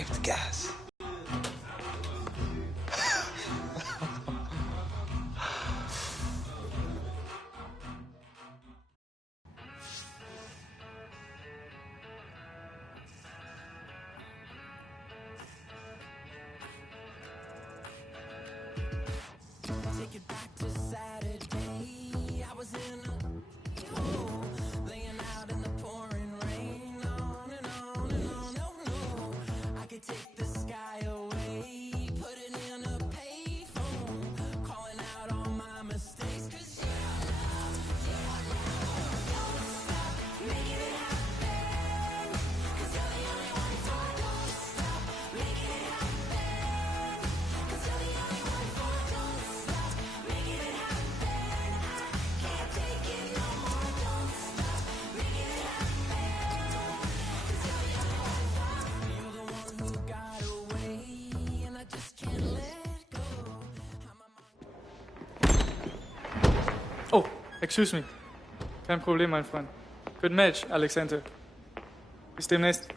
geeft gas. Take it back to Saturday. I was in a laying out in the pouring rain, on and on and on. No, no, I could take the sky away, put it in a payphone, calling out all my mistakes. 'Cause don't stop making it happen. 'Cause you're the only one for it. Don't stop making it happen. 'Cause you're the only one for it. Don't stop making it happen. I can't take it no more. Don't stop making it happen. 'Cause you're the only one for it. You're the one who got away, and I just can't let go. Oh, excuse me. Kein Problem, mein Freund. Good match, Alexander. Bis demnächst.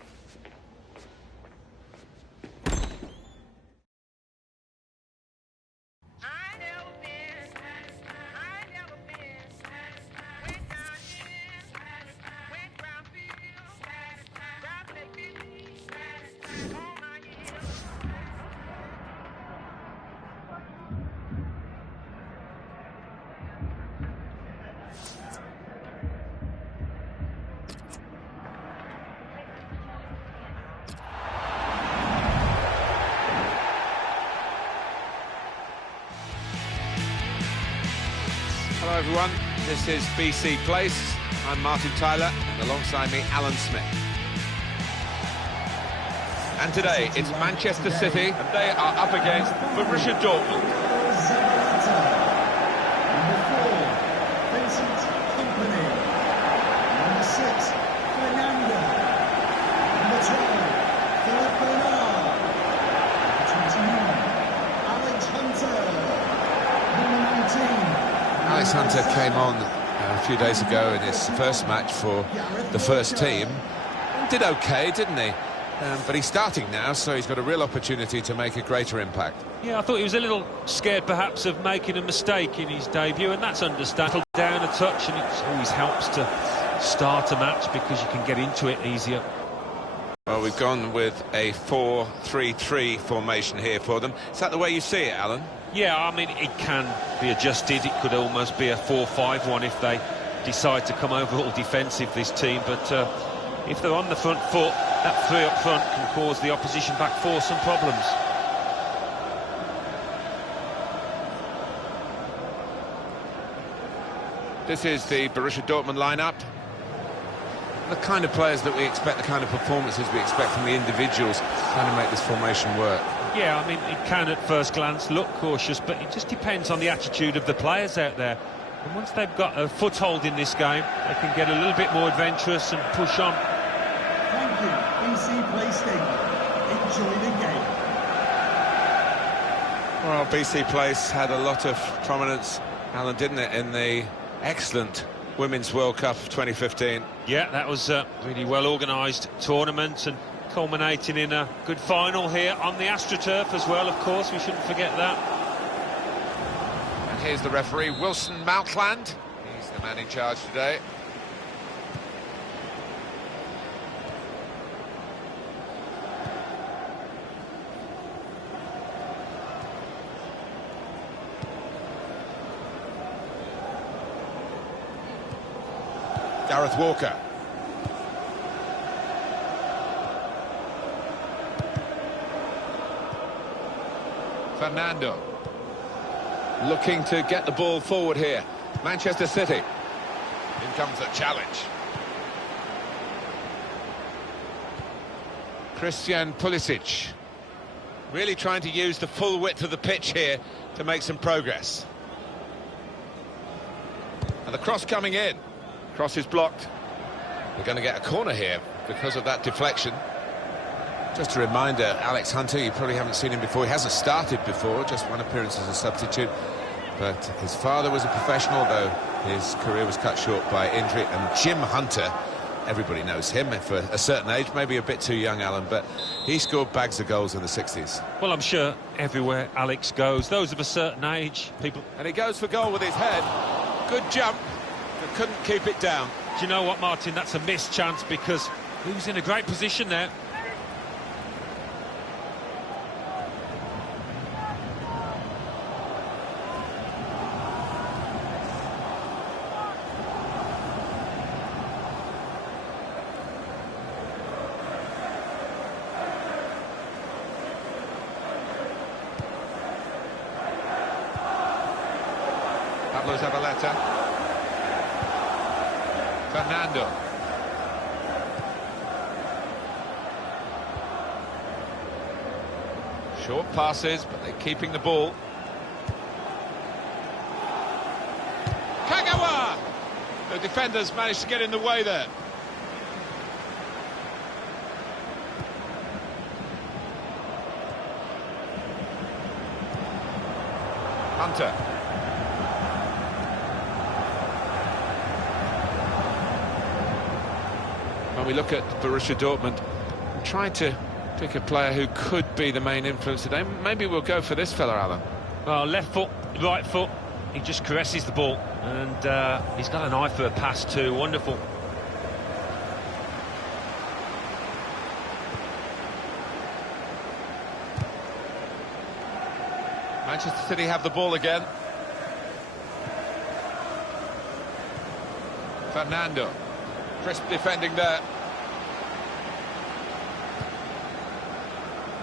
Hello everyone, this is BC Place. I'm Martin Tyler, and alongside me Alan Smith. And today it's Manchester City, and they are up against Borussia Dortmund. Number 4, Vincent Kompany. Number 6, Fernando. Number 12, Philip Bernard. Number 29, Alex Hunter. Number 19. Alex Hunter came on a few days ago in his first match for the first team. Did okay, didn't he? But he's starting now, so he's got a real opportunity to make a greater impact. Yeah, I thought he was a little scared perhaps of making a mistake in his debut, and that's understandable. Down a touch, and it always helps to start a match because you can get into it easier. Well, we've gone with a 4-3-3 formation here for them. Is that the way you see it, Alan? Yeah, I mean, it can be adjusted. It could almost be a 4-5-1 if they decide to come overall defensive, this team. But if they're on the front foot, that three up front can cause the opposition back four some problems. This is the Borussia Dortmund lineup. The kind of players that we expect, the kind of performances we expect from the individuals trying to make this formation work. Yeah, I mean, it can at first glance look cautious, but it just depends on the attitude of the players out there. And once they've got a foothold in this game, they can get a little bit more adventurous and push on. Thank you, BC Play Stadium. Enjoy the game. Well, BC Place had a lot of prominence, Alan, didn't it, in the excellent Women's World Cup of 2015. Yeah, that was a really well-organised tournament and culminating in a good final here on the AstroTurf as well, of course. We shouldn't forget that. And here's the referee, Wilson Maltland. He's the man in charge today. Gareth Walker. Fernando. Looking to get the ball forward here. Manchester City. In comes the challenge. Christian Pulisic. Really trying to use the full width of the pitch here to make some progress. And the cross coming in. Cross is blocked. We're going to get a corner here because of that deflection. Just a reminder, Alex Hunter, you probably haven't seen him before. He hasn't started before, just one appearance as a substitute. But his father was a professional, though his career was cut short by injury. And Jim Hunter everybody knows him for a certain age, maybe a bit too young, Alan, but he scored bags of goals in the 60s. Well, I'm sure everywhere Alex goes, those of a certain age, people... And he goes for goal with his head. Good jump, but couldn't keep it down. Do you know what, Martin? That's a missed chance because he was in a great position there. Zabaleta. Fernando. Short passes, but they're keeping the ball. Kagawa! The defenders managed to get in the way there. Hunter. When we look at Borussia Dortmund, trying to pick a player who could be the main influence today, maybe we'll go for this fella, Alan. Well, left foot, right foot, he just caresses the ball, and he's got an eye for a pass too, wonderful. Manchester City have the ball again. Fernando. Crisp defending there.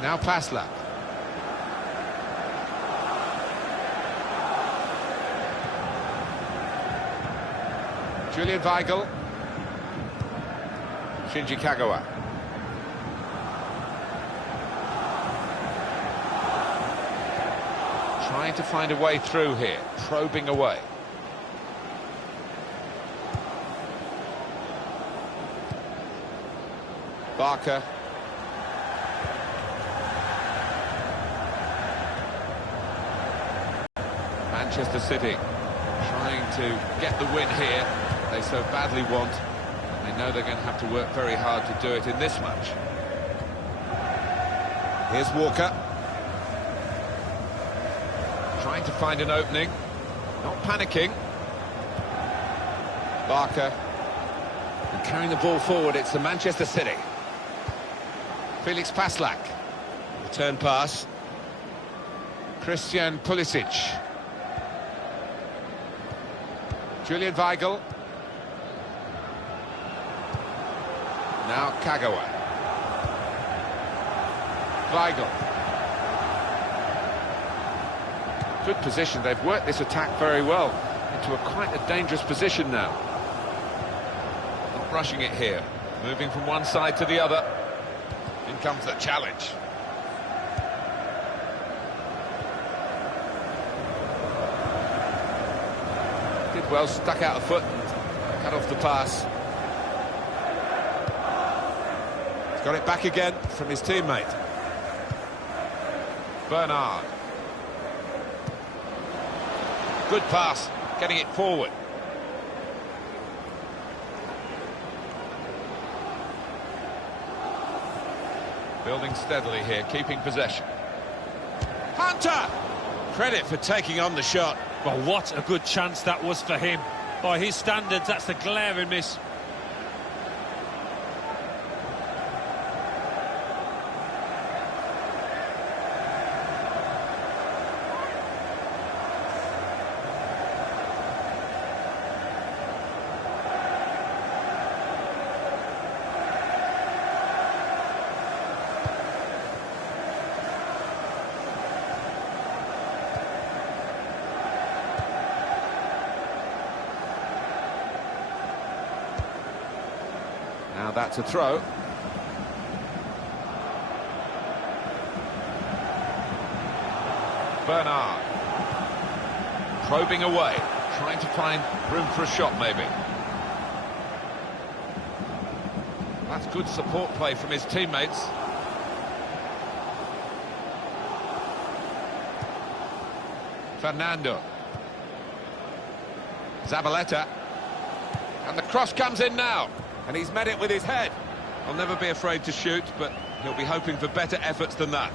Now Paslak. Julian Weigl. Shinji Kagawa. Trying to find a way through here, probing away. Barker. Manchester City trying to get the win here. They so badly want. They know they're going to have to work very hard to do it in this match. Here's Walker. Trying to find an opening. Not panicking. Barker. And carrying the ball forward, it's the Manchester City. Felix Paslak. Return pass. Christian Pulisic. Julian Weigl. Now Kagawa. Weigl. Good position. They've worked this attack very well into quite a dangerous position now. Not rushing it here. Moving from one side to the other. In comes the challenge. Did well, stuck out a foot and cut off the pass. He's got it back again from his teammate. Bernard. Good pass, getting it forward. Building steadily here, keeping possession. Hunter! Credit for taking on the shot. Well, what a good chance that was for him. By his standards, that's a glaring miss. Now that's a throw. Bernard. Probing away, trying to find room for a shot maybe. That's good support play from his teammates. Fernando. Zabaleta. And the cross comes in now. And he's met it with his head. I'll never be afraid to shoot, but he'll be hoping for better efforts than that.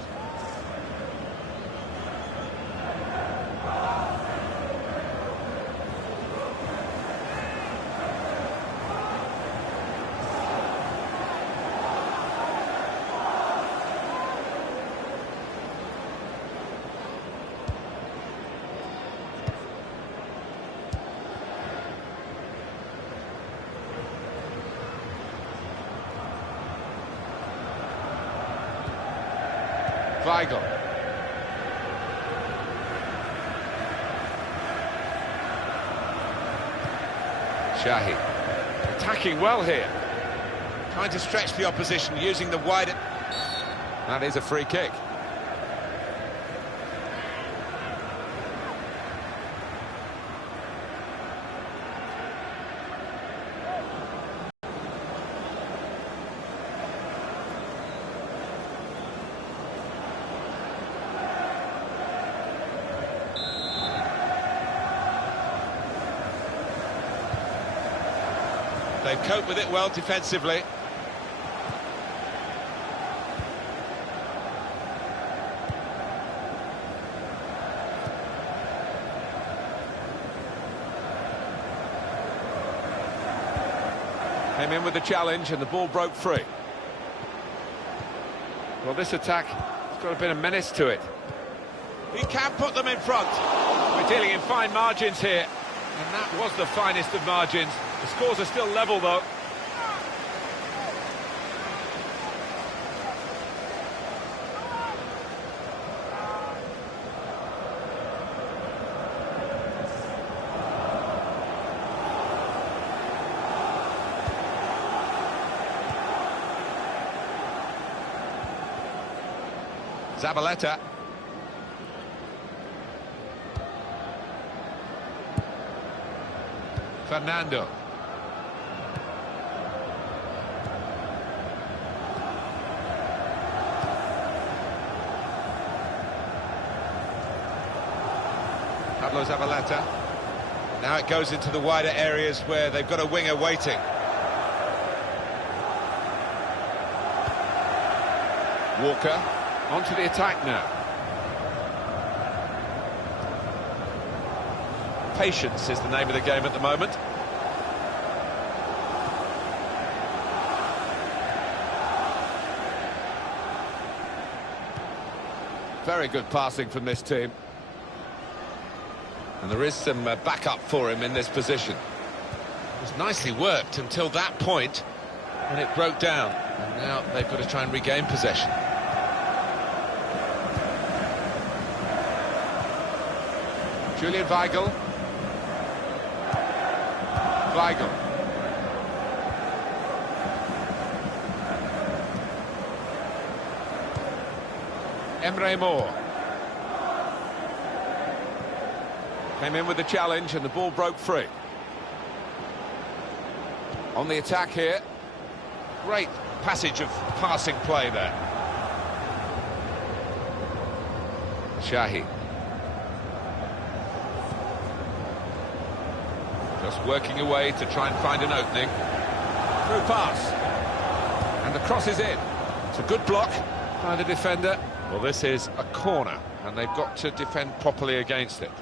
Weigl. Shahi. Attacking well here. Trying to stretch the opposition using the wider... That is a free kick. They've coped with it well defensively. Came in with the challenge and the ball broke free. Well, this attack has got a bit of menace to it. He can put them in front. We're dealing in fine margins here. And that was the finest of margins. The scores are still level, though. Zabaleta. Fernando. Pablo Zabaleta. Now it goes into the wider areas where they've got a winger waiting. Walker onto the attack now. Patience is the name of the game at the moment. Very good passing from this team. And there is some backup for him in this position. It was nicely worked until that point when it broke down. And now they've got to try and regain possession. Julian Weigl. Weigl. Emre Moore. Came in with the challenge and the ball broke free. On the attack here. Great passage of passing play there. Shahi. Just working away to try and find an opening. Through pass. And the cross is in. It's a good block by the defender. Well, this is a corner, and they've got to defend properly against it.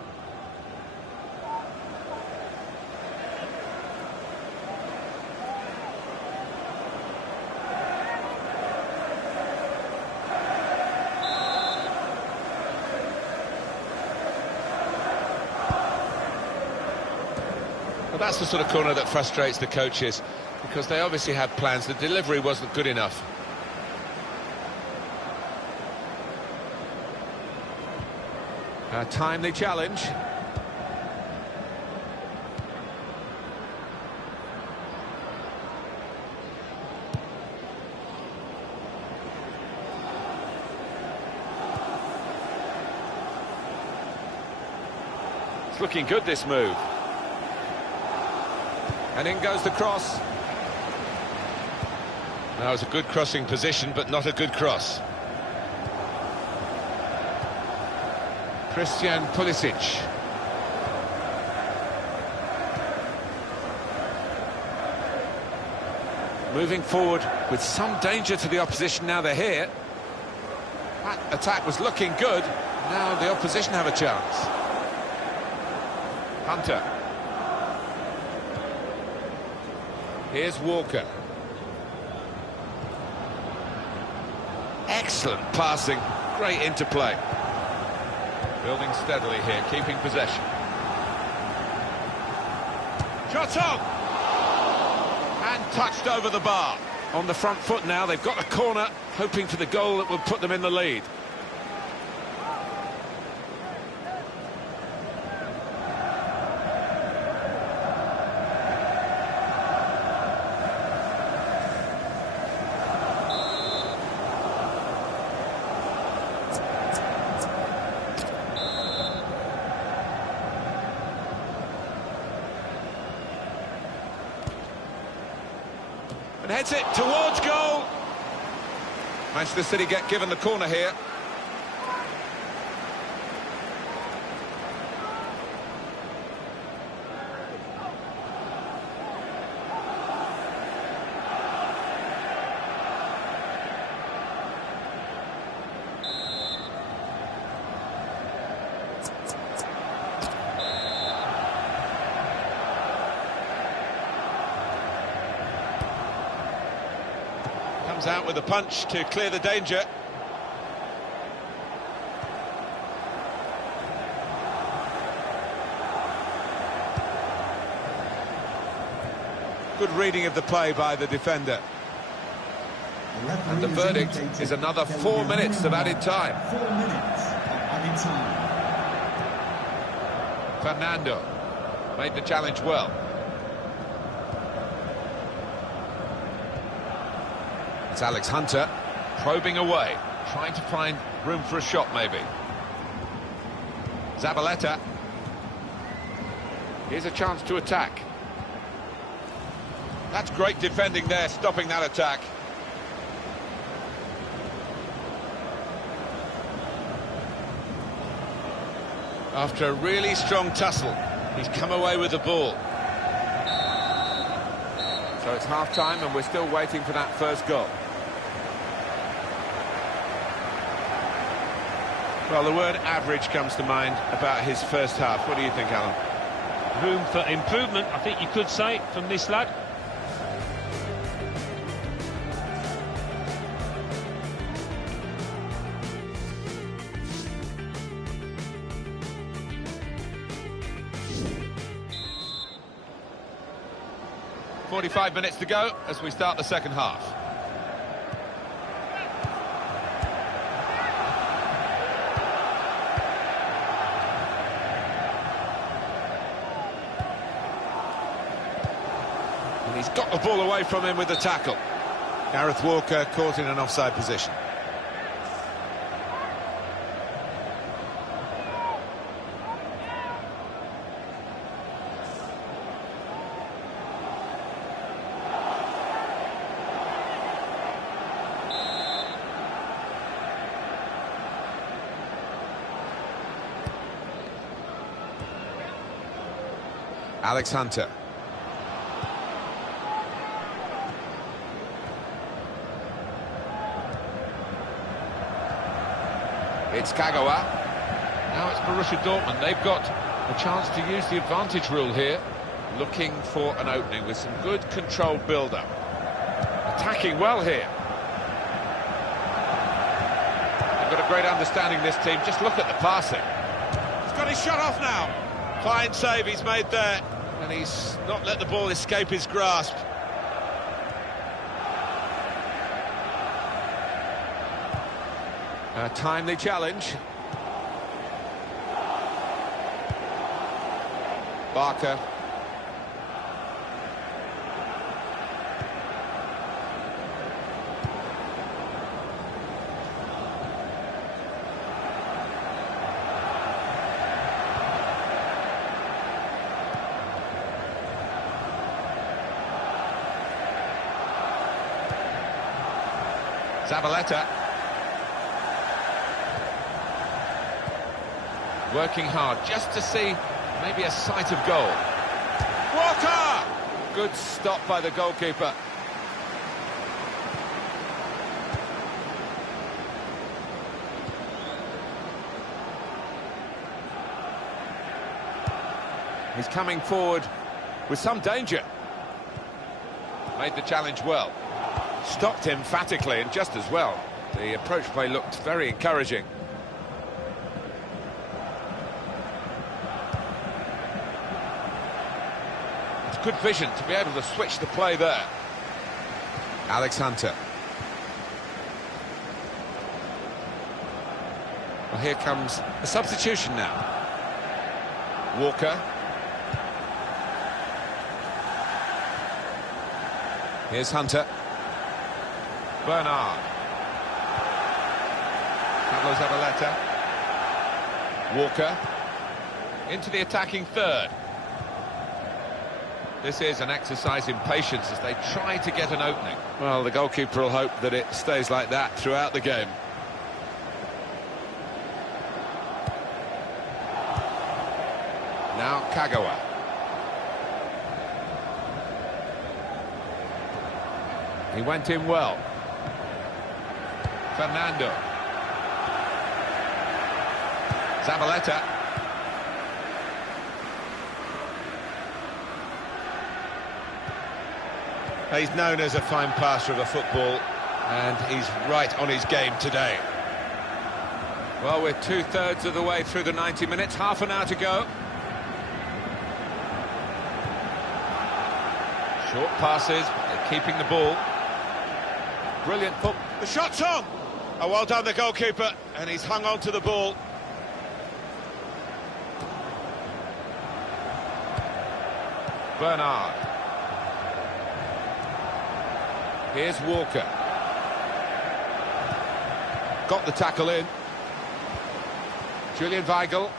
Well, that's the sort of corner that frustrates the coaches, because they obviously had plans. The delivery wasn't good enough. A timely challenge. It's looking good, this move. And in goes the cross. That was a good crossing position, but not a good cross. Christian Pulisic. moving forward with some danger to the opposition now they're here. That attack was looking good. Now the opposition have a chance. Hunter. Here's Walker. Excellent passing, great interplay. Building steadily here, keeping possession. Shot on! And touched over the bar. On the front foot now, they've got a corner, hoping for the goal that will put them in the lead. And heads it towards goal. Manchester City get given the corner here. Comes out with a punch to clear the danger. Good reading of the play by the defender. And the verdict is another 4 minutes of added time. 4 minutes of added time. Fernando made the challenge well. It's Alex Hunter probing away, trying to find room for a shot maybe. Zabaleta. Here's a chance to attack. That's great defending there, stopping that attack. After a really strong tussle, he's come away with the ball. So it's half-time and we're still waiting for that first goal. Well, the word average comes to mind about his first half. What do you think, Alan? Room for improvement, I think you could say, from this lad. .45 minutes to go as we start the second half. And he's got the ball away from him with the tackle. Gareth Walker caught in an offside position. Alex Hunter. It's Kagawa. Now it's Borussia Dortmund. They've got a chance to use the advantage rule here. Looking for an opening with some good controlled build-up. Attacking well here. They've got a great understanding, this team. Just look at the passing. He's got his shot off now. Fine save he's made there. And he's not let the ball escape his grasp. A timely challenge. Barker. Zabaleta. Working hard just to see maybe a sight of goal. Walker! Good stop by the goalkeeper. He's coming forward with some danger. Made the challenge well. Stopped emphatically and just as well. The approach play looked very encouraging. It's good vision to be able to switch the play there. Alex Hunter. Well, here comes a substitution now. Walker. Here's Hunter. Bernard. Carlos Zabaleta. Walker. Into the attacking third. This is an exercise in patience as they try to get an opening. Well, the goalkeeper will hope that it stays like that throughout the game. Now Kagawa. He went in well. Fernando. Zabaleta. He's known as a fine passer of the football, and he's right on his game today. Well, we're two-thirds of the way through the 90 minutes, half an hour to go. Short passes, but they're keeping the ball. Brilliant foot. The shot's on! Oh, well done, the goalkeeper, and he's hung on to the ball. Bernard. Here's Walker. Got the tackle in. Julian Weigl.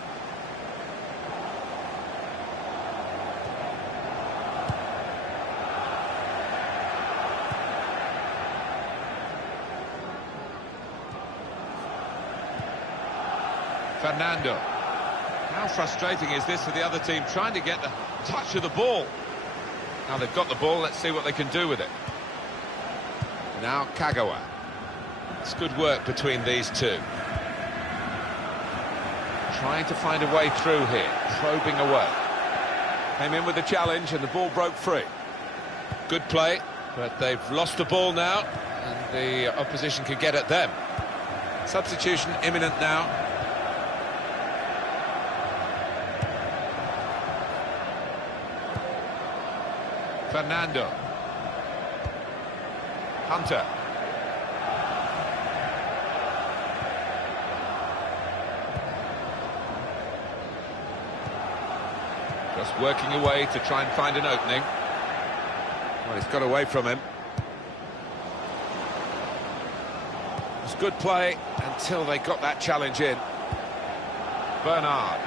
Fernando. How frustrating is this for the other team, trying to get the touch of the ball? Now they've got the ball, let's see what they can do with it. Now Kagawa. It's good work between these two. Trying to find a way through here, probing away. Came in with a challenge and the ball broke free. Good play, but they've lost the ball now, and the opposition can get at them. Substitution imminent now. Fernando. Hunter. Just working away to try and find an opening. Well, he's got away from him. It was good play until they got that challenge in. Bernard.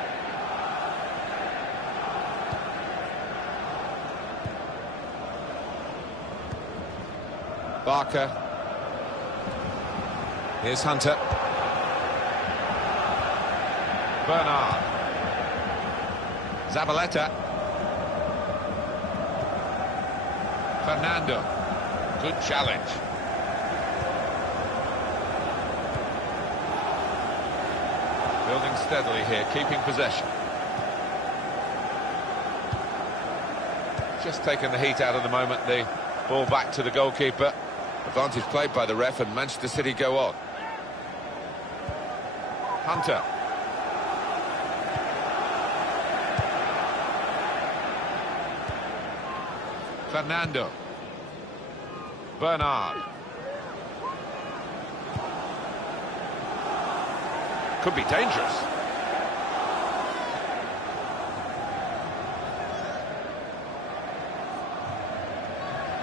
Barker. Here's Hunter. Bernard. Zabaleta. Fernando. Good challenge. Building steadily here, keeping possession. Just taking the heat out of the moment, the ball back to the goalkeeper. Advantage played by the ref, and Manchester City go on. Hunter. Fernando. Bernard. Could be dangerous.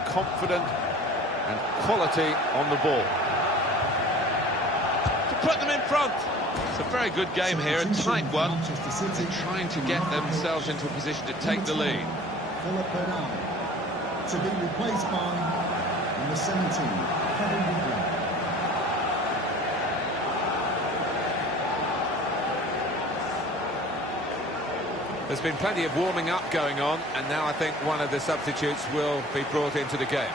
Confident and quality on the ball. To put them in front. It's a very good game here, a tight one. They're trying to get themselves into a position to take the lead. To be replaced by number 17, Kevin Woodley. There's been plenty of warming up going on, and now I think one of the substitutes will be brought into the game.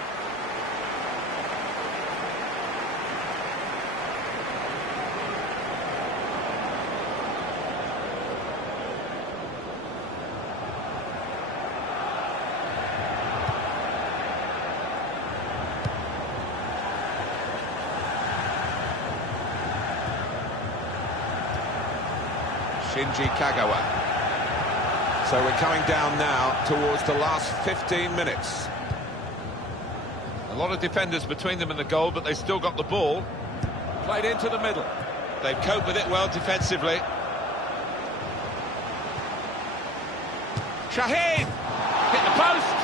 Shinji Kagawa. So we're coming down now towards the last 15 minutes. A lot of defenders between them and the goal, but they still got the ball. Played into the middle. They've coped with it well defensively. Shaheen! Hit the post!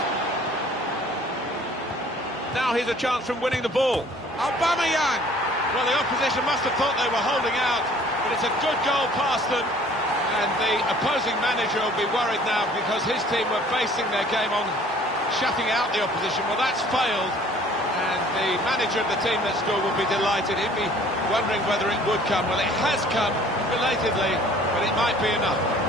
Now here's a chance from winning the ball. Aubameyang! Well, the opposition must have thought they were holding out, but it's a good goal past them. And the opposing manager will be worried now because his team were basing their game on shutting out the opposition. Well, that's failed. And the manager of the team that scored will be delighted. He'd be wondering whether it would come. Well, it has come belatedly, but it might be enough.